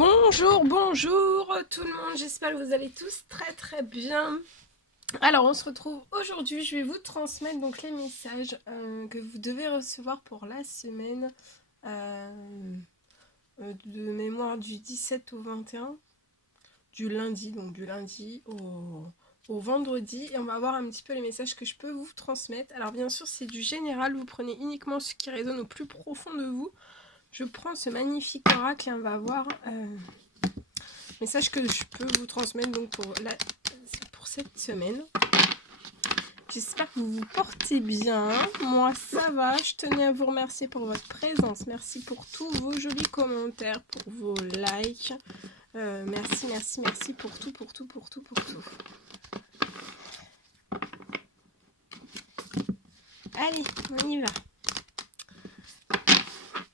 Bonjour, bonjour tout le monde, j'espère que vous allez tous très bien. Alors on se retrouve aujourd'hui, je vais vous transmettre donc les messages que vous devez recevoir pour la semaine de mémoire du 17 au 21, du lundi, donc du lundi au vendredi, et on va voir un petit peu les messages que je peux vous transmettre. Alors bien sûr c'est du général, vous prenez uniquement ce qui résonne au plus profond de vous. Je prends ce magnifique oracle et on va voir message que je peux vous transmettre donc pour cette semaine. J'espère que vous vous portez bien. Moi, ça va. Je tenais à vous remercier pour votre présence. Merci pour tous vos jolis commentaires, pour vos likes. Merci pour tout. Allez, on y va.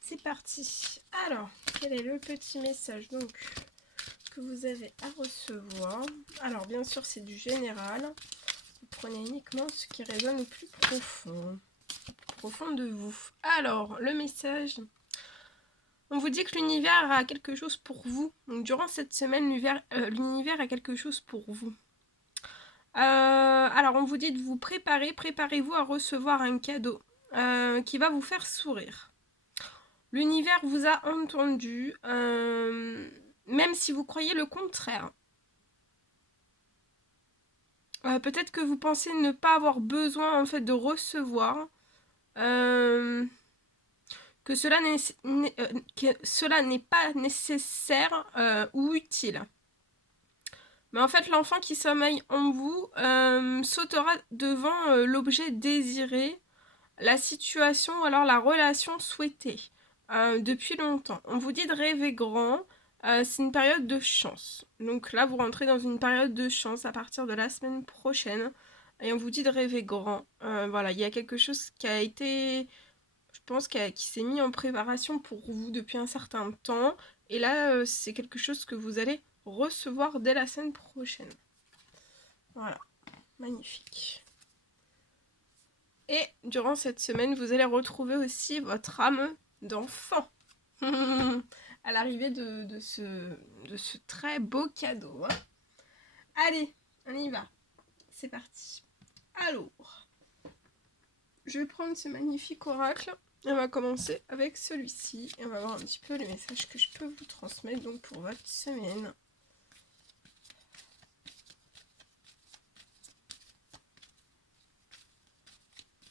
C'est parti. Alors, quel est le petit message donc que vous avez à recevoir? Alors, bien sûr, c'est du général. Vous prenez uniquement ce qui résonne au plus profond de vous. Alors, le message. On vous dit que l'univers a quelque chose pour vous. Donc, durant cette semaine, l'univers a quelque chose pour vous. Alors, on vous dit de vous préparer. Préparez-vous à recevoir un cadeau qui va vous faire sourire. L'univers vous a entendu, même si vous croyez le contraire. Peut-être que vous pensez ne pas avoir besoin en fait de recevoir, que cela n'est pas nécessaire ou utile. Mais en fait, l'enfant qui sommeille en vous sautera devant l'objet désiré, la situation ou alors la relation souhaitée depuis longtemps. On vous dit de rêver grand. C'est une période de chance. Donc là, vous rentrez dans une période de chance à partir de la semaine prochaine. Et on vous dit de rêver grand. Voilà, il y a quelque chose qui a été, je pense, qui s'est mis en préparation pour vous depuis un certain temps. Et là, c'est quelque chose que vous allez recevoir dès la semaine prochaine. Voilà, magnifique. Et durant cette semaine, vous allez retrouver aussi votre âme d'enfant. À l'arrivée de ce très beau cadeau. Hein. Allez, on y va. C'est parti. Alors, je vais prendre ce magnifique oracle. On va commencer avec celui-ci. Et on va voir un petit peu les messages que je peux vous transmettre donc pour votre semaine.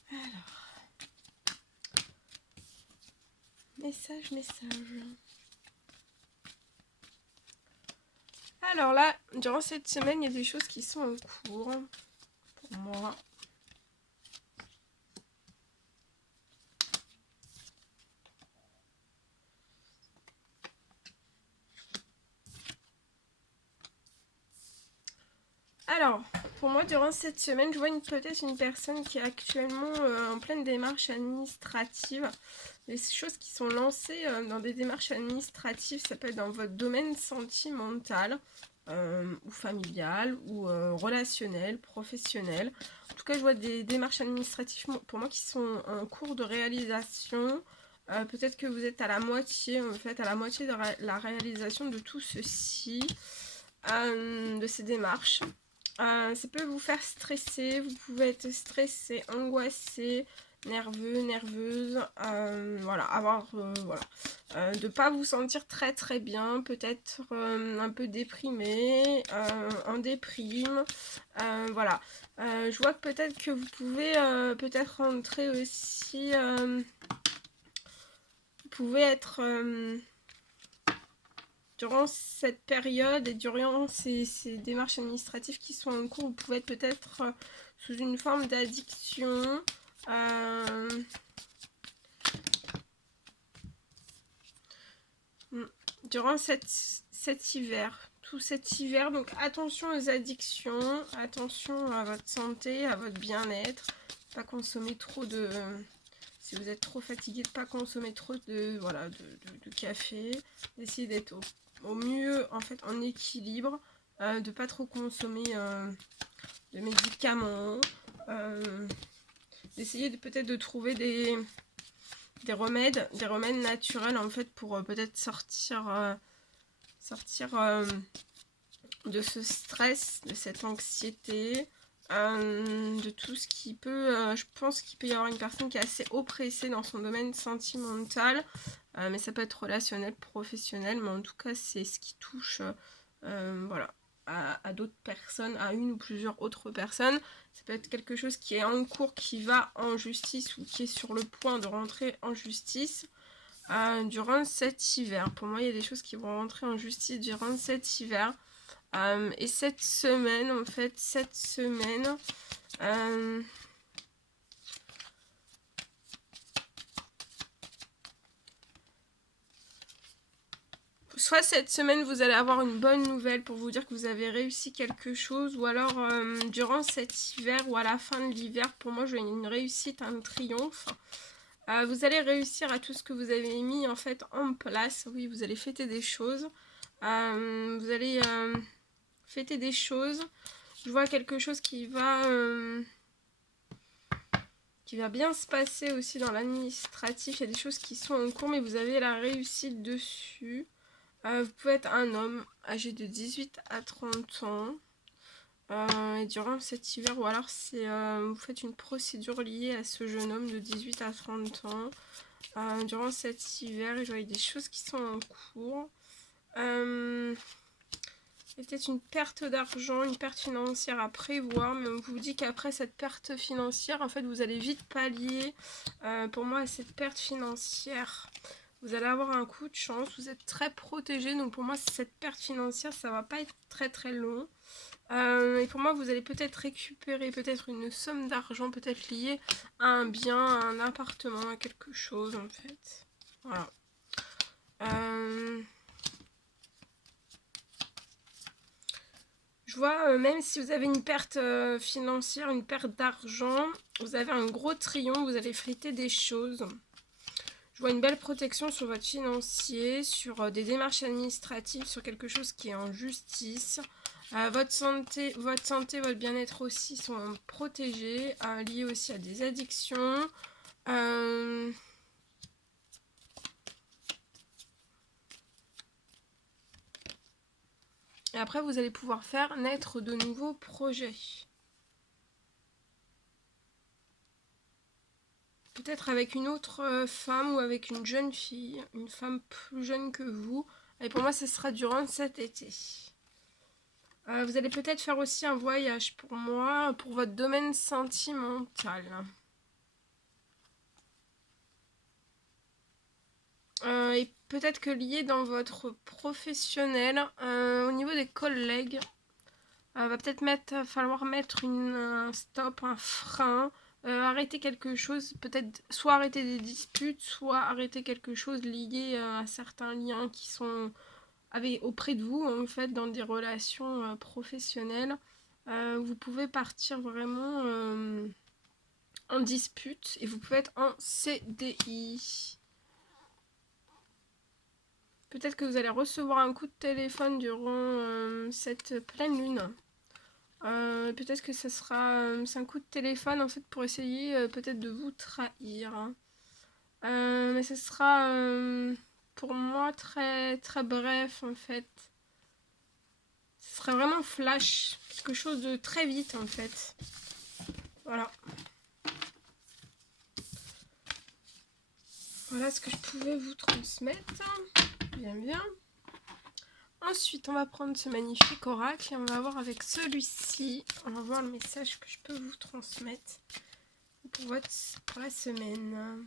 Alors, message. Alors là, durant cette semaine, il y a des choses qui sont en cours pour moi. Alors, pour moi, durant cette semaine, je vois peut-être une personne qui est actuellement en pleine démarche administrative. Les choses qui sont lancées dans des démarches administratives, ça peut être dans votre domaine sentimental ou familial ou relationnel, professionnel. En tout cas, je vois des démarches administratives pour moi qui sont en cours de réalisation. Peut-être que vous êtes à la moitié, en fait, à la moitié de la réalisation de tout ceci, de ces démarches. Ça peut vous faire stresser, vous pouvez être stressé, angoissé, nerveux, nerveuse, voilà, avoir, voilà, de pas vous sentir très bien, peut-être un peu déprimé, en déprime, voilà. Je vois que peut-être que vous pouvez peut-être rentrer aussi, vous pouvez être durant cette période et durant ces démarches administratives qui sont en cours, vous pouvez être peut-être sous une forme d'addiction. Durant cet hiver, tout cet hiver, donc attention aux addictions, attention à votre santé, à votre bien-être, pas consommer trop de... Si vous êtes trop fatigué, de pas consommer trop de, voilà, de café, d'essayer d'être au mieux en fait en équilibre, de pas trop consommer de médicaments, d'essayer peut-être de trouver des remèdes naturels en fait pour peut-être sortir sortir de ce stress, de cette anxiété, de tout ce qui peut... je pense qu'il peut y avoir une personne qui est assez oppressée dans son domaine sentimental, mais ça peut être relationnel, professionnel, mais en tout cas c'est ce qui touche voilà, à d'autres personnes, à une ou plusieurs autres personnes. Ça peut être quelque chose qui est en cours, qui va en justice ou qui est sur le point de rentrer en justice durant cet hiver. Pour moi, il y a des choses qui vont rentrer en justice durant cet hiver. Et cette semaine, en fait, soit cette semaine, vous allez avoir une bonne nouvelle pour vous dire que vous avez réussi quelque chose, ou alors durant cet hiver ou à la fin de l'hiver, pour moi, j'ai une réussite, un triomphe. Vous allez réussir à tout ce que vous avez mis en fait en place. Oui, vous allez fêter des choses. Vous allez fêter des choses. Je vois quelque chose qui va bien se passer aussi dans l'administratif. Il y a des choses qui sont en cours, mais vous avez la réussite dessus. Vous pouvez être un homme âgé de 18 à 30 ans. Et durant cet hiver, ou alors c'est vous faites une procédure liée à ce jeune homme de 18 à 30 ans. Durant cet hiver, je vois des choses qui sont en cours. Il y a peut-être une perte d'argent, une perte financière à prévoir, mais on vous dit qu'après cette perte financière, en fait, vous allez vite pallier, pour moi, à cette perte financière. Vous allez avoir un coup de chance, vous êtes très protégé, donc pour moi, cette perte financière, ça va pas être très très long. Et pour moi, vous allez peut-être récupérer peut-être une somme d'argent, peut-être liée à un bien, à un appartement, à quelque chose en fait. Voilà. Je vois, même si vous avez une perte financière, une perte d'argent, vous avez un gros triomphe, vous allez friter des choses. Je vois une belle protection sur votre financier, sur des démarches administratives, sur quelque chose qui est en justice. Votre santé, votre bien-être aussi sont protégés, liés aussi à des addictions. Et après, vous allez pouvoir faire naître de nouveaux projets. Peut-être avec une autre femme ou avec une jeune fille, une femme plus jeune que vous. Et pour moi, ce sera durant cet été. Vous allez peut-être faire aussi un voyage pour moi, pour votre domaine sentimental. Et peut-être que lié dans votre professionnel, au niveau des collègues, va peut-être falloir mettre un stop, un frein, arrêter quelque chose, peut-être soit arrêter des disputes, soit arrêter quelque chose lié à certains liens qui sont auprès de vous, en fait, dans des relations professionnelles. Vous pouvez partir vraiment en dispute et vous pouvez être en CDI. Peut-être que vous allez recevoir un coup de téléphone durant cette pleine lune. Peut-être que ça sera c'est un coup de téléphone en fait pour essayer peut-être de vous trahir. Mais ce sera pour moi très très bref en fait. Ce sera vraiment flash, quelque chose de très vite en fait. Voilà. Voilà ce que je pouvais vous transmettre. Bien bien. Ensuite, on va prendre ce magnifique oracle et on va voir avec celui-ci. On va voir le message que je peux vous transmettre pour la semaine.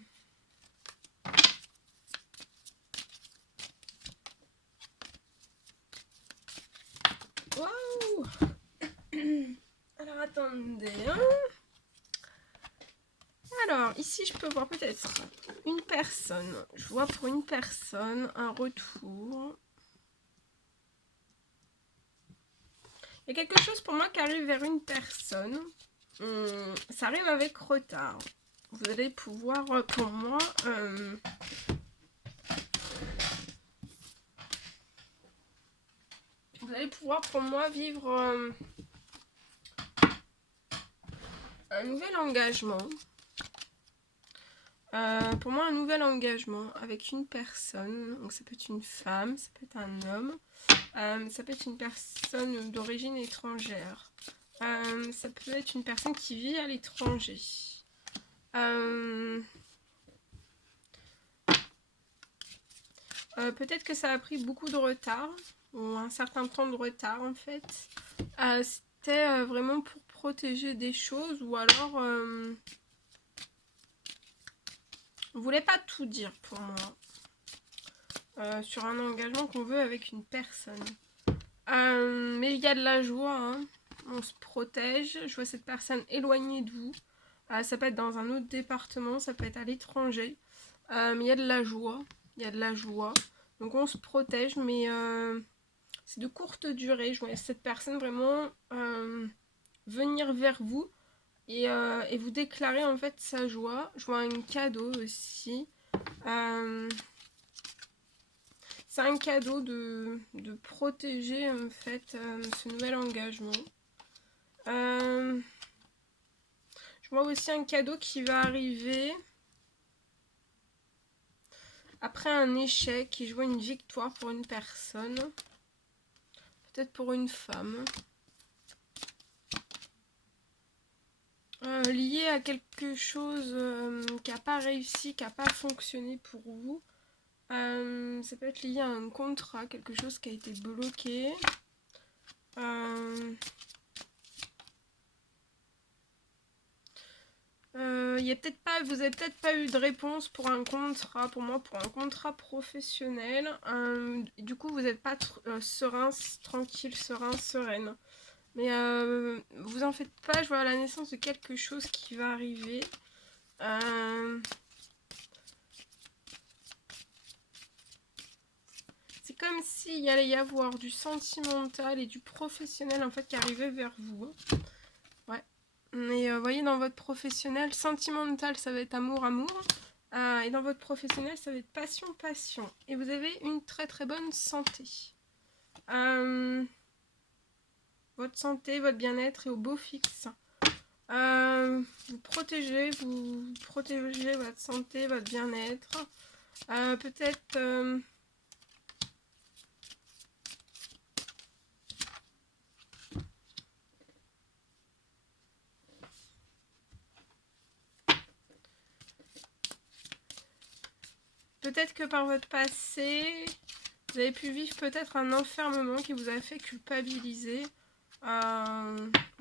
Waouh! Alors, attendez. Alors, ici, je peux voir peut-être une personne. Je vois pour une personne un retour. Il y a quelque chose pour moi qui arrive vers une personne. Ça arrive avec retard. Vous allez pouvoir, pour moi, vous allez pouvoir pour moi vivre un nouvel engagement. Pour moi, un nouvel engagement avec une personne. Donc ça peut être une femme, ça peut être un homme, ça peut être une personne d'origine étrangère. Ça peut être une personne qui vit à l'étranger. Peut-être que ça a pris beaucoup de retard, ou un certain temps de retard en fait. C'était vraiment pour protéger des choses, ou alors on voulait pas tout dire pour moi sur un engagement qu'on veut avec une personne. Mais il y a de la joie, hein. On se protège. Je vois cette personne éloignée de vous. Ça peut être dans un autre département, ça peut être à l'étranger. Mais il y a de la joie. Il y a de la joie. Donc on se protège, mais c'est de courte durée. Je vois cette personne vraiment venir vers vous et vous déclarer en fait sa joie. Je vois un cadeau aussi. C'est un cadeau de protéger en fait ce nouvel engagement. Je vois aussi un cadeau qui va arriver après un échec et je vois une victoire pour une personne. Peut-être pour une femme. Lié à quelque chose qui n'a pas réussi, qui n'a pas fonctionné pour vous. Ça peut être lié à un contrat, quelque chose qui a été bloqué. Y a peut-être pas, vous n'avez peut-être pas eu de réponse pour un contrat, pour moi, pour un contrat professionnel. Du coup, vous n'êtes pas serein, tranquille, serein, sereine. Mais vous en faites pas, je vois la naissance de quelque chose qui va arriver. C'est comme s'il allait y avoir du sentimental et du professionnel en fait qui arrivait vers vous. Ouais. Mais vous voyez, dans votre professionnel, sentimental, ça va être amour, amour. Et dans votre professionnel, ça va être passion, passion. Et vous avez une très très bonne santé. Votre santé, votre bien-être est au beau fixe. Vous protégez votre santé, votre bien-être. Peut-être... Peut-être que par votre passé, vous avez pu vivre peut-être un enfermement qui vous a fait culpabiliser. Ou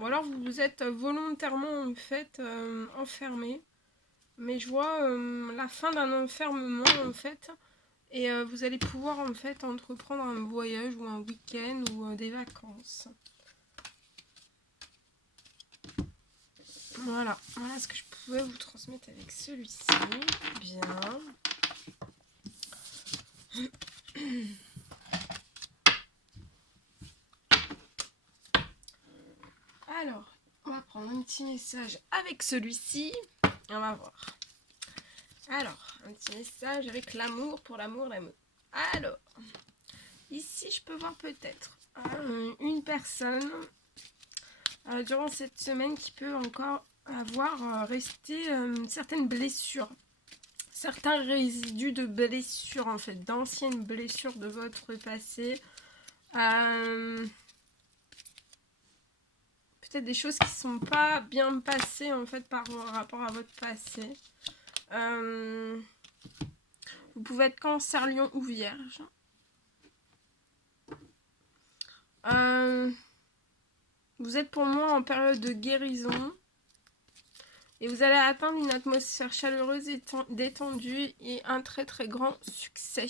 alors vous vous êtes volontairement en fait enfermé. Mais je vois la fin d'un enfermement en fait. Et vous allez pouvoir en fait entreprendre un voyage ou un week-end ou des vacances. Voilà, voilà ce que je pouvais vous transmettre avec celui-ci. Bien. Alors, on va prendre un petit message avec celui-ci. On va voir. Alors, un petit message avec l'amour pour l'amour, l'amour. Alors, ici, je peux voir peut-être une personne durant cette semaine qui peut encore avoir resté certaines blessures. Certains résidus de blessures, en fait, d'anciennes blessures de votre passé. Peut-être des choses qui ne sont pas bien passées, en fait, par rapport à votre passé. Vous pouvez être Cancer, Lion ou Vierge. Vous êtes pour moi en période de guérison. Et vous allez atteindre une atmosphère chaleureuse et détendue et un très très grand succès.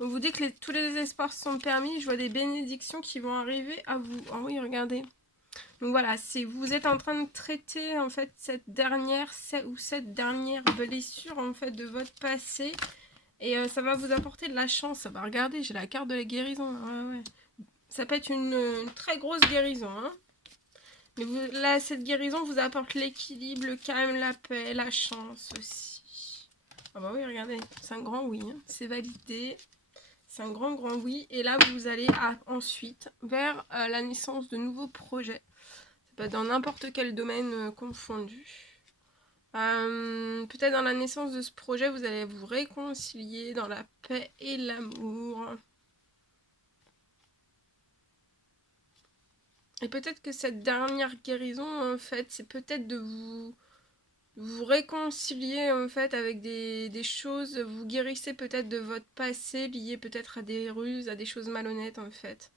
On vous dit que tous les espoirs sont permis. Je vois des bénédictions qui vont arriver à vous. Oh oui, regardez. Donc voilà, vous êtes en train de traiter en fait cette dernière blessure en fait de votre passé. Et ça va vous apporter de la chance. Bah, regardez, j'ai la carte de la guérison. Ouais. Ça peut être une très grosse guérison. Hein. Mais là, cette guérison vous apporte l'équilibre, le calme, la paix, la chance aussi. Ah bah oui, regardez, c'est un grand oui. Hein. C'est validé. C'est un grand oui. Et là, vous allez ensuite vers la naissance de nouveaux projets. Ça peut être dans n'importe quel domaine confondu. Peut-être dans la naissance de ce projet, vous allez vous réconcilier dans la paix et l'amour. Et peut-être que cette dernière guérison, en fait, c'est peut-être de vous réconcilier, en fait, avec des choses. Vous guérissez peut-être de votre passé, lié peut-être à des ruses, à des choses malhonnêtes, en fait.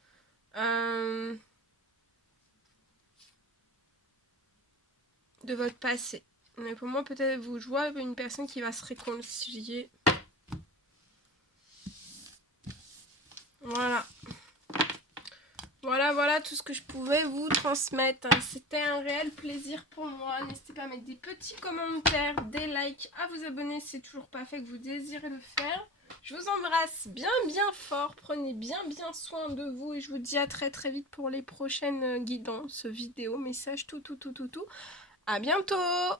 De votre passé. Mais pour moi, peut-être je vois une personne qui va se réconcilier. Voilà. Voilà tout ce que je pouvais vous transmettre. C'était un réel plaisir pour moi. N'hésitez pas à mettre des petits commentaires, des likes, à vous abonner si c'est toujours pas fait, que vous désirez le faire. Je vous embrasse bien fort. Prenez bien soin de vous et je vous dis à très vite pour les prochaines guidances, vidéos, messages, tout. À bientôt!